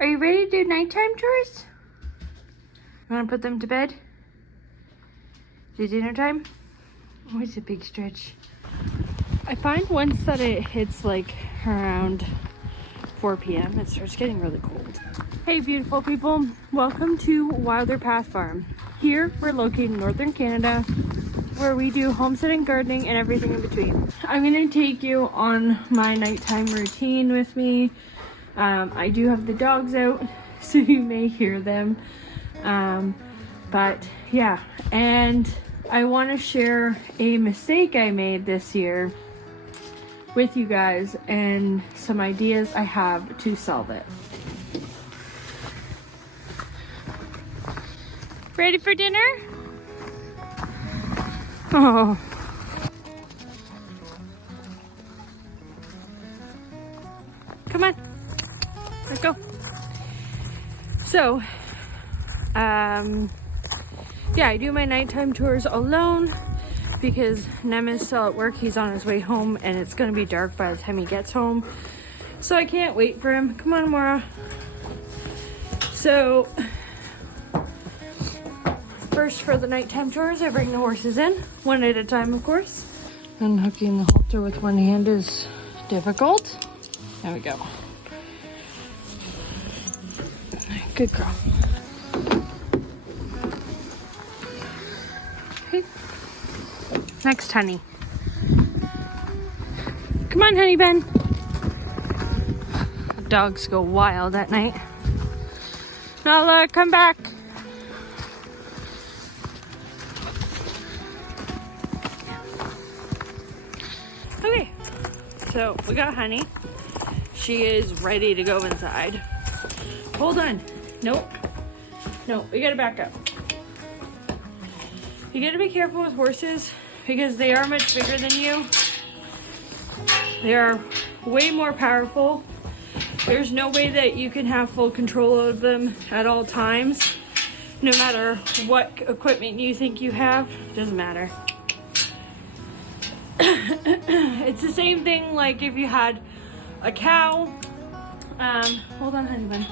Are you ready to do nighttime chores? You want to put them to bed? Is it dinner time? Oh, it's a big stretch. I find once that it hits like around 4 p.m. it starts getting really cold. Hey beautiful people, welcome to Wilder Path Farm. Here we're located in northern Canada where we do homesteading, gardening, and everything in between. I'm going to take you on my nighttime routine with me. I do have the dogs out, so you may hear them. But yeah, and I want to share a mistake I made this year with you guys and some ideas I have to solve it. Ready for dinner? Oh. Come on. Let's go. So, yeah, I do my nighttime tours alone because Nem is still at work. He's on his way home and it's gonna be dark by the time he gets home. So I can't wait for him. Come on, Mora. So, first for the nighttime chores, I bring the horses in, one at a time, of course. Unhooking the halter with one hand is difficult. There we go. Good girl. Okay. Next, honey. Come on, honey Ben. The dogs go wild at night. Nala, come back. Okay, so we got Honey. She is ready to go inside. Hold on. Nope. No, we gotta back up. You gotta be careful with horses because they are much bigger than you. They are way more powerful. There's no way that you can have full control of them at all times. No matter what equipment you think you have, doesn't matter. It's the same thing like if you had a cow. Hold on, honey bun.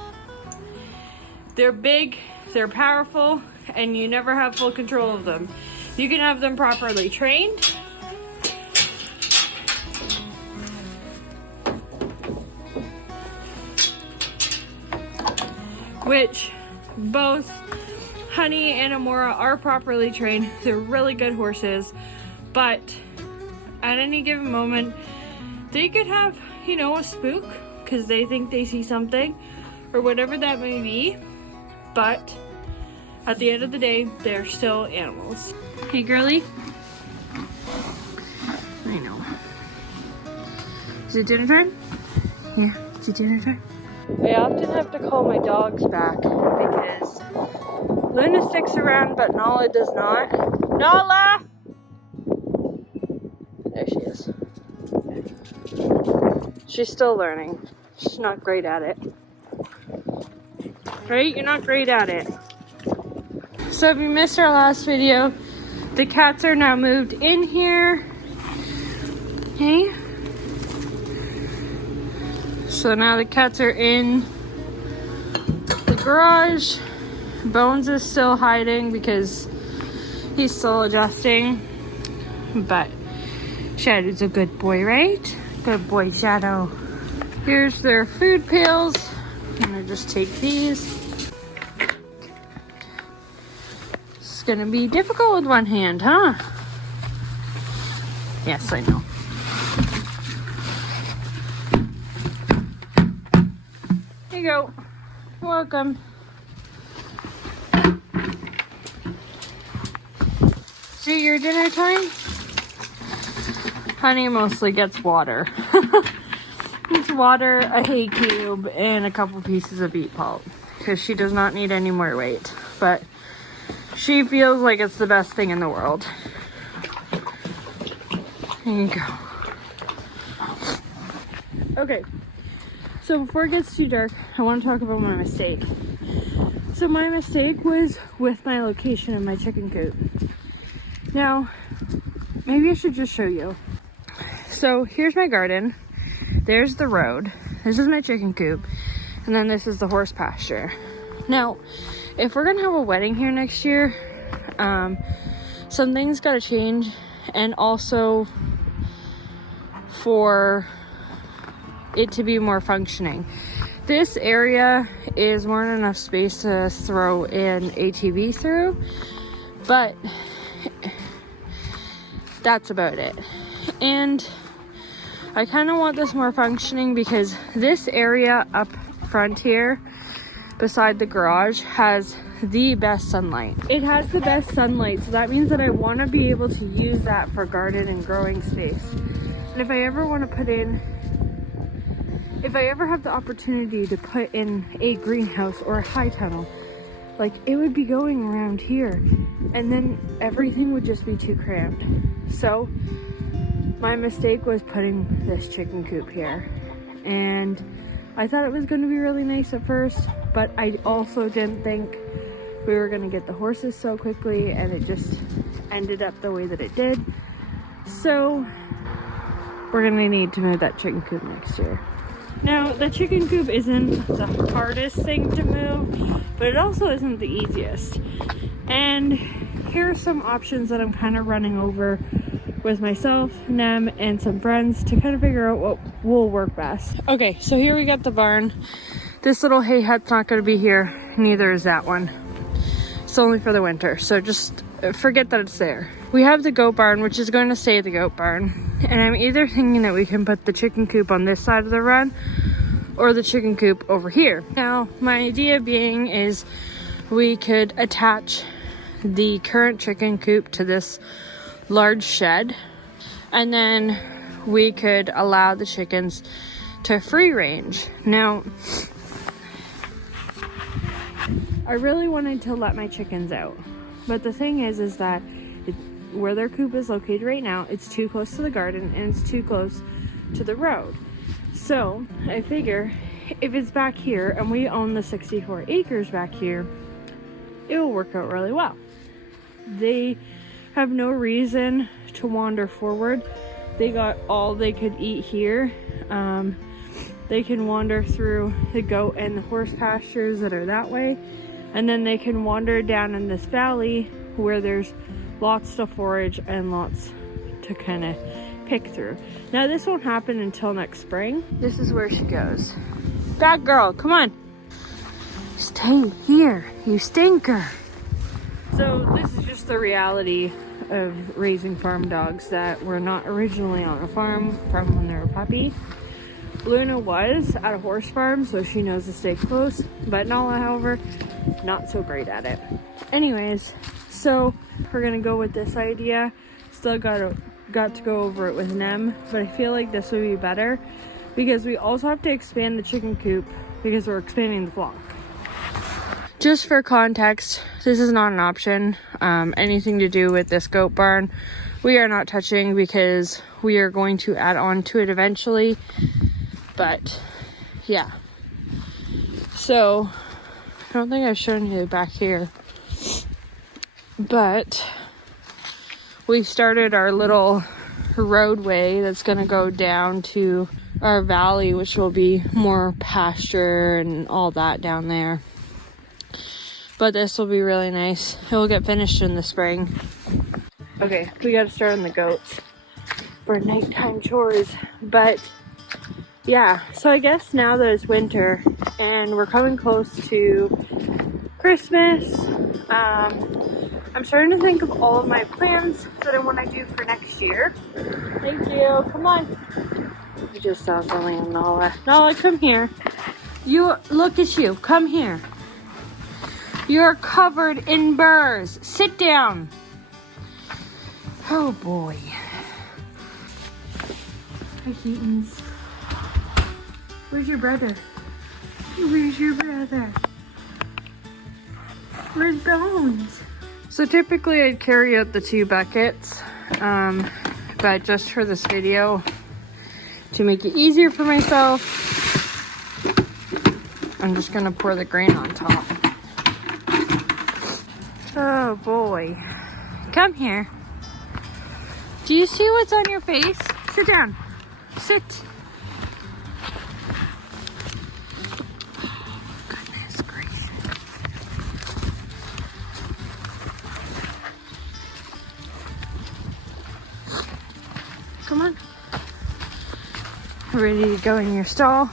They're big, they're powerful, and you never have full control of them. You can have them properly trained. Which both Honey and Amora are properly trained. They're really good horses, but at any given moment, they could have, you know, a spook because they think they see something or whatever that may be. But at the end of the day, they're still animals. Hey, girly. I know. Is it dinner time? Yeah, it's dinner time. I often have to call my dogs back because Luna sticks around, but Nala does not. Nala! There she is. She's still learning. She's not great at it. Right? You're not great at it. So if you missed our last video, the cats are now moved in here. Okay. So now the cats are in the garage. Bones is still hiding because he's still adjusting. But Shadow's a good boy, right? Good boy, Shadow. Here's their food pails. I'm gonna just take these. It's gonna be difficult with one hand, huh? Yes, I know. Here you go. You're welcome. See your dinner time? Honey mostly gets water. It's water, a hay cube, and a couple pieces of beet pulp because she does not need any more weight. But she feels like it's the best thing in the world. There you go. Okay, so before it gets too dark, I want to talk about my mistake. So my mistake was with my location in my chicken coop. Now, maybe I should just show you. So here's my garden. There's the road. This is my chicken coop. And then this is the horse pasture. Now, if we're gonna have a wedding here next year, some things gotta change, and also for it to be more functioning. This area is more than enough space to throw an ATV through, but that's about it. And I kind of want this more functioning because this area up front here beside the garage has the best sunlight. It has the best sunlight, so that means that I want to be able to use that for garden and growing space. And if I ever want to put in, if I ever have the opportunity to put in a greenhouse or a high tunnel, like it would be going around here and then everything would just be too cramped. So my mistake was putting this chicken coop here, and I thought it was going to be really nice at first, but I also didn't think we were going to get the horses so quickly, and it just ended up the way that it did. So we're going to need to move that chicken coop next year. Now, the chicken coop isn't the hardest thing to move, but it also isn't the easiest. And here are some options that I'm kind of running over with myself, Nem, and some friends to kind of figure out what will work best. Okay, so here we got the barn. This little hay hut's not going to be here, neither is that one. It's only for the winter, so just forget that it's there. We have the goat barn, which is going to stay the goat barn. And I'm either thinking that we can put the chicken coop on this side of the run or the chicken coop over here. Now, my idea being is we could attach the current chicken coop to this large shed, and then we could allow the chickens to free range. Now, I really wanted to let my chickens out, but the thing is that where their coop is located right now, it's too close to the garden and it's too close to the road. So I figure if it's back here and we own the 64 acres back here, it will work out really well. They have no reason to wander forward. They got all they could eat here. They can wander through the goat and the horse pastures that are that way, and then they can wander down in this valley where there's lots to forage and lots to kind of pick through. Now, this won't happen until next spring. This is where she goes. Bad girl, come on. Stay here, you stinker. So this is just the reality of raising farm dogs that were not originally on a farm from when they were a puppy. Luna was at a horse farm, so she knows to stay close, but Nala, however, not so great at it. Anyways, so we're gonna go with this idea. Still got to go over it with Nem, but I feel like this would be better because we also have to expand the chicken coop because we're expanding the flock. Just for context, this is not an option. Anything to do with this goat barn, we are not touching because we are going to add on to it eventually. But yeah, so I don't think I've shown you back here, but we started our little roadway that's going to go down to our valley, which will be more pasture and all that down there. But this will be really nice. It will get finished in the spring. Okay, we got to start on the goats for nighttime chores. But yeah, so I guess now that it's winter and we're coming close to Christmas, I'm starting to think of all of my plans that I want to do for next year. Thank you. Come on. I just saw something on Nala. Nala, come here. You, look at you. Come here. You're covered in burrs. Sit down. Oh boy. Hi, Keatons. Where's your brother? Where's your brother? Where's Bones? So typically I'd carry out the 2 buckets, but just for this video, to make it easier for myself, I'm just gonna pour the grain on top. Oh boy. Come here. Do you see what's on your face? Sit down. Sit. ready to go in your stall,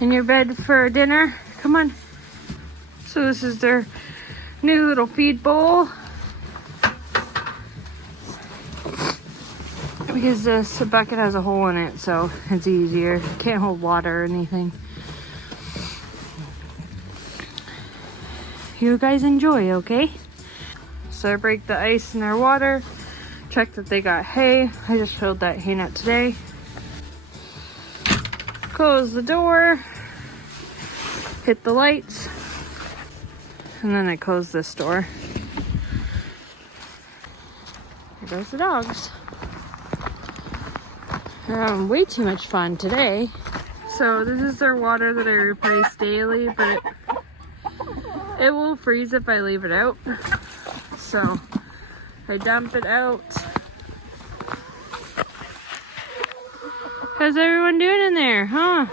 in your bed for dinner. Come on. So this is their new little feed bowl. Because this bucket has a hole in it, so it's easier. Can't hold water or anything. You guys enjoy, okay? So I break the ice in their water. Check that they got hay. I just filled that hay net today. Close the door. Hit the lights. And then I close this door. There goes the dogs. They're having way too much fun today. So this is their water that I replace daily, but it will freeze if I leave it out. So I dump it out. How's everyone doing in there, huh?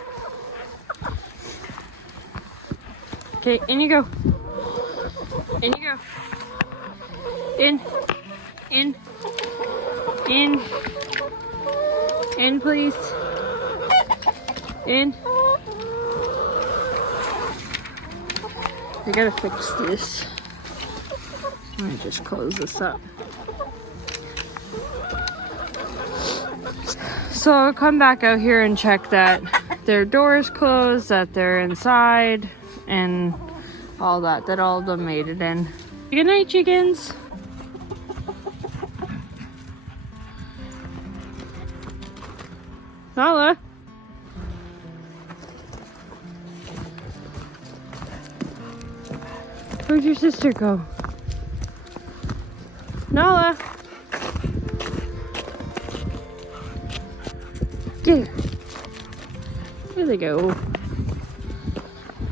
Okay, in you go. In you go. In. In. In. In, please. In. I gotta fix this. Let me just close this up. So I'll come back out here and check that their door is closed, that they're inside, and all that all of them made it in. Good night, chickens. Nala. Where'd your sister go? Nala. Get her. There they go.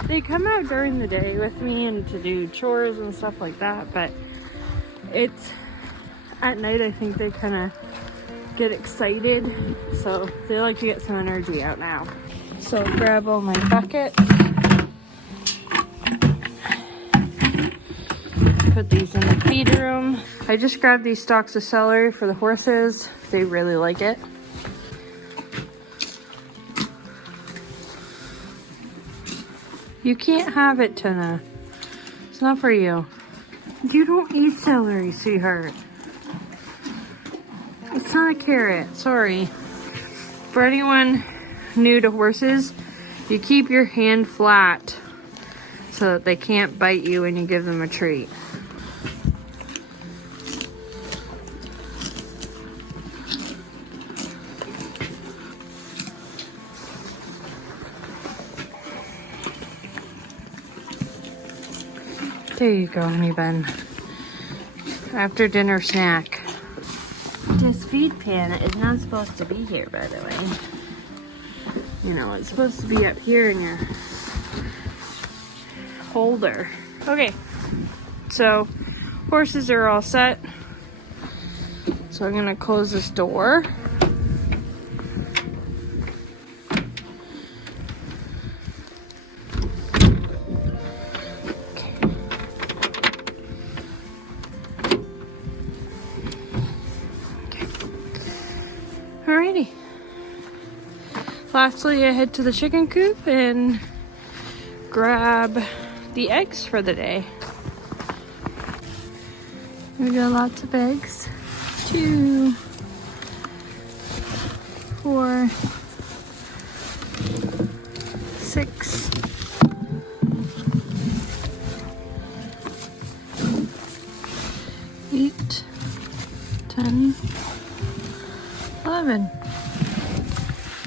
They come out during the day with me and to do chores and stuff like that, but it's at night I think they kind of get excited, so they like to get some energy out now. So grab all my buckets, put these in the feed room. I just grabbed these stalks of celery for the horses. They really like it. You can't have it, Tina. It's not for you. You don't eat celery, sweetheart. It's not a carrot, sorry. For anyone new to horses, you keep your hand flat so that they can't bite you when you give them a treat. There you go, honey bun. After dinner snack. This feed pan is not supposed to be here, by the way. You know, it's supposed to be up here in your holder. Okay, so horses are all set. So I'm gonna close this door. Alrighty. Lastly, I head to the chicken coop and grab the eggs for the day. We got lots of eggs. 2, 4, 6, 8, 10, 11.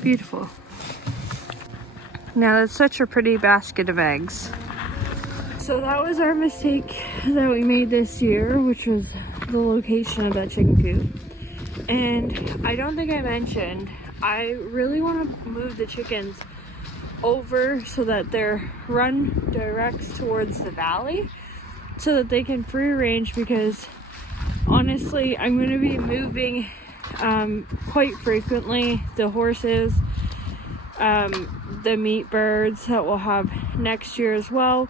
Beautiful. Now that's such a pretty basket of eggs. So that was our mistake that we made this year, which was the location of that chicken coop. And I don't think I mentioned, I really want to move the chickens over so that their run directs towards the valley so that they can free range, because honestly I'm going to be moving quite frequently the horses, the meat birds that we'll have next year as well,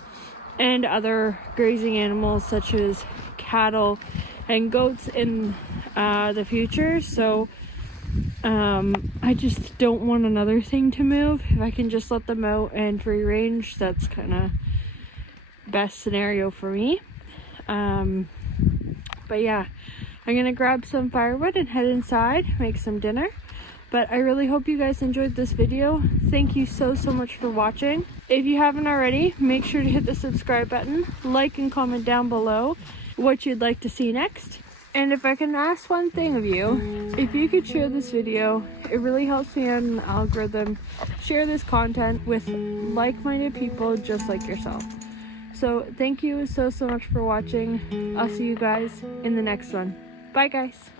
and other grazing animals such as cattle and goats in the future. So I just don't want another thing to move. If I can just let them out and free range, that's kind of best scenario for me. But yeah, I'm gonna grab some firewood and head inside, make some dinner. But I really hope you guys enjoyed this video. Thank you so much for watching. If you haven't already, make sure to hit the subscribe button, like and comment down below what you'd like to see next. And if I can ask one thing of you, if you could share this video, it really helps me out in the algorithm. Share this content with like-minded people just like yourself. So thank you so much for watching. I'll see you guys in the next one. Bye guys.